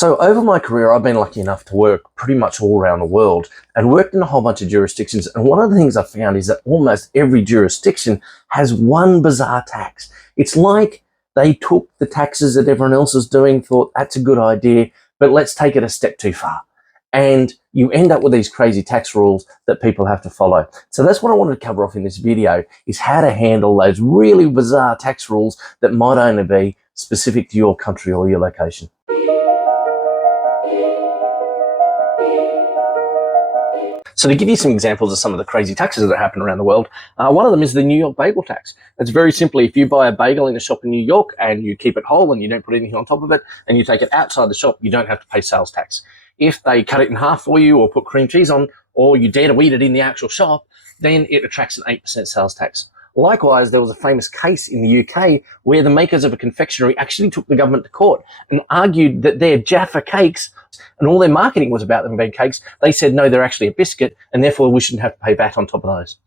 So over my career, I've been lucky enough to work pretty much all around the world and worked in a whole bunch of jurisdictions. And one of the things I found is that almost every jurisdiction has one bizarre tax. It's like they took the taxes that everyone else is doing, thought that's a good idea, but let's take it a step too far. And you end up with these crazy tax rules that people have to follow. So that's what I wanted to cover off in this video, is how to handle those really bizarre tax rules that might only be specific to your country or your location. So to give you some examples of some of the crazy taxes that happen around the world, one of them is the New York Bagel tax. It's very simply, if you buy a bagel in a shop in New York and you keep it whole and you don't put anything on top of it and you take it outside the shop, you don't have to pay sales tax. If they cut it in half for you or put cream cheese on, or you dare to eat it in the actual shop, then it attracts an 8% sales tax. Likewise, there was a famous case in the UK where the makers of a confectionery actually took the government to court and argued that their Jaffa cakes, and all their marketing was about them being cakes, they said, no, they're actually a biscuit, and therefore we shouldn't have to pay VAT on top of those.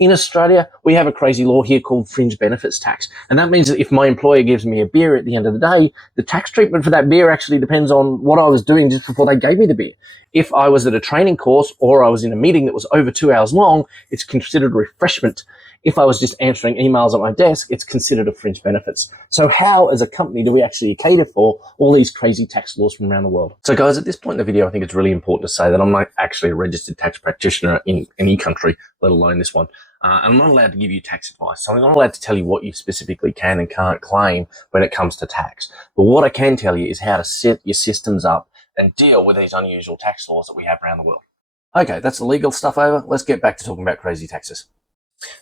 In Australia, we have a crazy law here called fringe benefits tax. And that means that if my employer gives me a beer at the end of the day, the tax treatment for that beer actually depends on what I was doing just before they gave me the beer. If I was at a training course or I was in a meeting that was over 2 hours long, it's considered refreshment. If I was just answering emails at my desk, it's considered a fringe benefits. So how, as a company, do we actually cater for all these crazy tax laws from around the world? So guys, at this point in the video, I think it's really important to say that I'm not actually a registered tax practitioner in any country, let alone this one. I'm not allowed to give you tax advice. So I'm not allowed to tell you what you specifically can and can't claim when it comes to tax. But what I can tell you is how to set your systems up and deal with these unusual tax laws that we have around the world. Okay, that's the legal stuff over. Let's get back to talking about crazy taxes.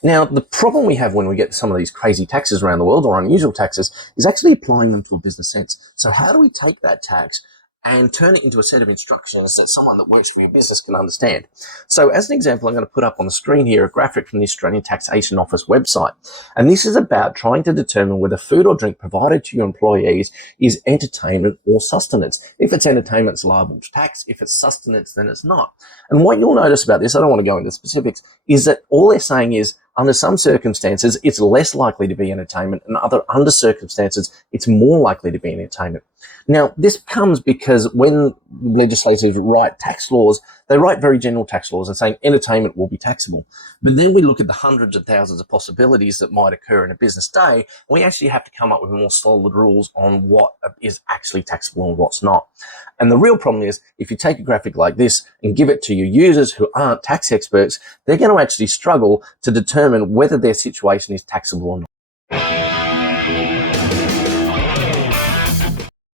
Now, the problem we have when we get some of these crazy taxes around the world, or unusual taxes, is actually applying them to a business sense. So how do we take that tax and turn it into a set of instructions that someone that works for your business can understand? So as an example, I'm going to put up on the screen here a graphic from the Australian Taxation Office website. And this is about trying to determine whether food or drink provided to your employees is entertainment or sustenance. If it's entertainment, it's liable to tax. If it's sustenance, then it's not. And what you'll notice about this, I don't want to go into specifics, is that all they're saying is, under some circumstances, it's less likely to be entertainment, and under circumstances, it's more likely to be entertainment. Now, this comes because when legislators write tax laws, they write very general tax laws and saying entertainment will be taxable. But then we look at the hundreds of thousands of possibilities that might occur in a business day, and we actually have to come up with more solid rules on what is actually taxable and what's not. And the real problem is, if you take a graphic like this and give it to your users who aren't tax experts, they're going to actually struggle to determine whether their situation is taxable or not.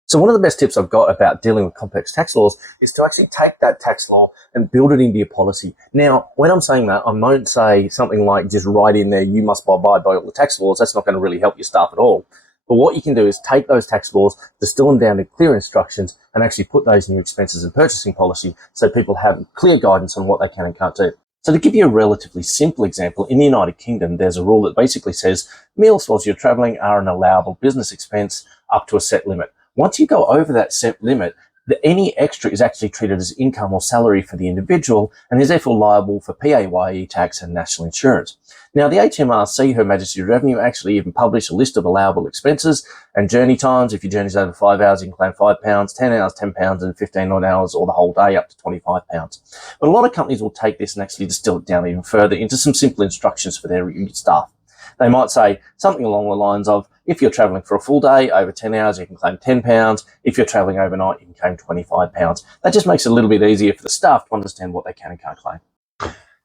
So one of the best tips I've got about dealing with complex tax laws is to actually take that tax law and build it into your policy. Now, when I'm saying that, I won't say something like just write in there, you must abide by all the tax laws. That's not going to really help your staff at all. But what you can do is take those tax laws, distill them down to clear instructions, and actually put those in your expenses and purchasing policy so people have clear guidance on what they can and can't do. So to give you a relatively simple example, in the United Kingdom, there's a rule that basically says meals whilst you're traveling are an allowable business expense up to a set limit. Once you go over that set limit, any extra is actually treated as income or salary for the individual and is therefore liable for PAYE tax and national insurance. Now, the HMRC, Her Majesty's Revenue, actually even published a list of allowable expenses and journey times. If your journey's over 5 hours, you can claim £5, 10 hours, £10, and 15 odd hours, or the whole day up to £25. But a lot of companies will take this and actually distill it down even further into some simple instructions for their staff. They might say something along the lines of, if you're traveling for a full day, over 10 hours, you can claim £10. If you're traveling overnight, you can claim £25. That just makes it a little bit easier for the staff to understand what they can and can't claim.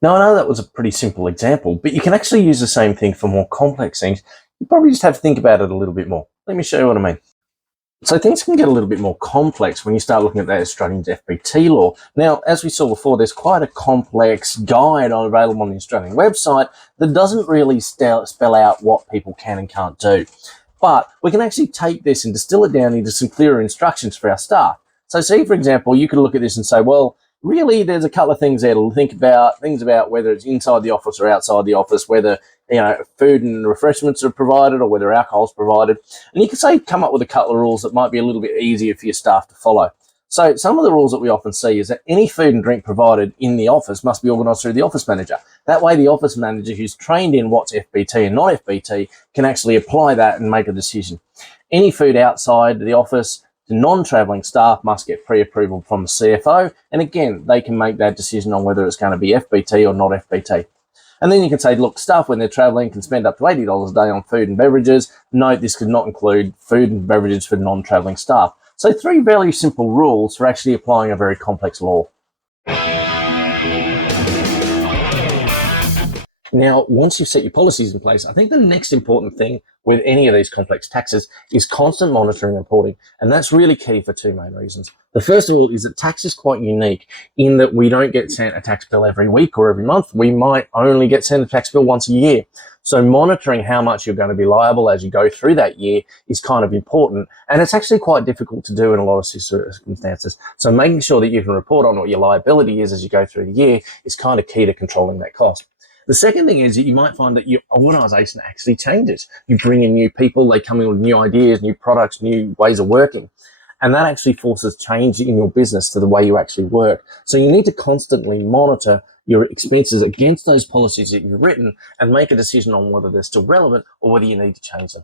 Now, I know that was a pretty simple example, but you can actually use the same thing for more complex things. You probably just have to think about it a little bit more. Let me show you what I mean. So things can get a little bit more complex when you start looking at that Australian FBT law. Now, as we saw before, there's quite a complex guide available on the Australian website that doesn't really spell out what people can and can't do. But we can actually take this and distill it down into some clearer instructions for our staff. So say, for example, you could look at this and say, well, really, there's a couple of things there to think about, things about whether it's inside the office or outside the office, whether, food and refreshments are provided or whether alcohol is provided. And you can say, come up with a couple of rules that might be a little bit easier for your staff to follow. So some of the rules that we often see is that any food and drink provided in the office must be organised through the office manager. That way the office manager who's trained in what's FBT and not FBT can actually apply that and make a decision. Any food outside the office The non-travelling staff must get pre-approval from the CFO, and again, they can make that decision on whether it's going to be FBT or not FBT. And then you can say, look, staff when they're travelling can spend up to $80 a day on food and beverages. Note this could not include food and beverages for non-travelling staff. So 3 very simple rules for actually applying a very complex law. Now, once you've set your policies in place, I think the next important thing with any of these complex taxes is constant monitoring and reporting. And that's really key for 2 main reasons. The first of all is that tax is quite unique in that we don't get sent a tax bill every week or every month. We might only get sent a tax bill once a year. So monitoring how much you're going to be liable as you go through that year is kind of important. And it's actually quite difficult to do in a lot of circumstances. So making sure that you can report on what your liability is as you go through the year is kind of key to controlling that cost. The second thing is that you might find that your organisation actually changes. You bring in new people, they come in with new ideas, new products, new ways of working. And that actually forces change in your business to the way you actually work. So you need to constantly monitor your expenses against those policies that you've written and make a decision on whether they're still relevant or whether you need to change them.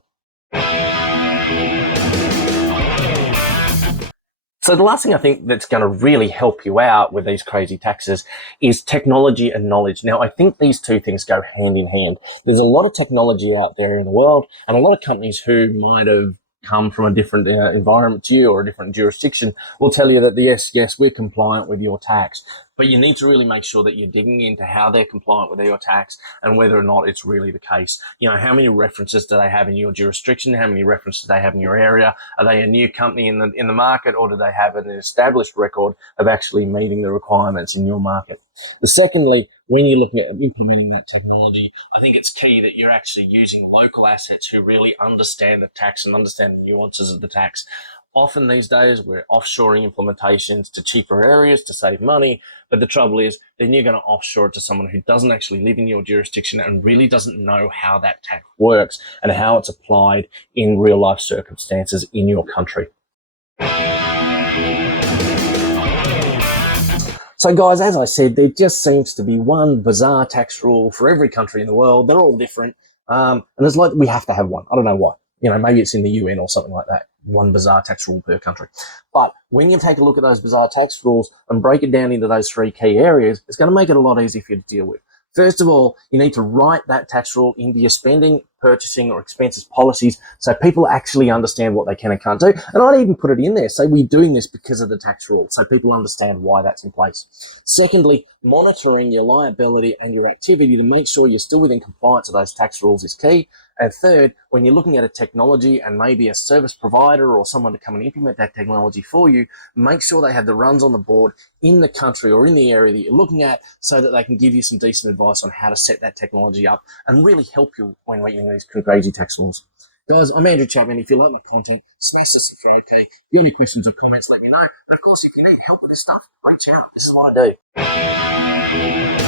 So the last thing I think that's going to really help you out with these crazy taxes is technology and knowledge. Now, I think these 2 things go hand in hand. There's a lot of technology out there in the world and a lot of companies who might have come from a different environment to you or a different jurisdiction will tell you that yes, we're compliant with your tax. But you need to really make sure that you're digging into how they're compliant with your tax and whether or not it's really the case. You know, how many references do they have in your jurisdiction? How many references do they have in your area? Are they a new company in the market, or do they have an established record of actually meeting the requirements in your market? Secondly, when you're looking at implementing that technology, I think it's key that you're actually using local assets who really understand the tax and understand the nuances of the tax. Often these days, we're offshoring implementations to cheaper areas to save money. But the trouble is, then you're going to offshore it to someone who doesn't actually live in your jurisdiction and really doesn't know how that tax works and how it's applied in real life circumstances in your country. So guys, as I said, there just seems to be one bizarre tax rule for every country in the world. They're all different. And it's like we have to have one. I don't know why. You know, maybe it's in the UN or something like that. One bizarre tax rule per country. But when you take a look at those bizarre tax rules and break it down into those 3 key areas, it's going to make it a lot easier for you to deal with. First of all, you need to write that tax rule into your spending, purchasing, or expenses policies so people actually understand what they can and can't do. And I'd even put it in there, say we're doing this because of the tax rule, so people understand why that's in place. Secondly, monitoring your liability and your activity to make sure you're still within compliance of those tax rules is key. And third, when you're looking at a technology and maybe a service provider or someone to come and implement that technology for you, make sure they have the runs on the board in the country or in the area that you're looking at so that they can give you some decent advice on how to set that technology up and really help you when making these crazy tax laws. Guys, I'm Andrew Chapman. If you like my content, smash the subscribe key. If you have any questions or comments, let me know. And of course, if you need help with this stuff, reach out. This is what I do.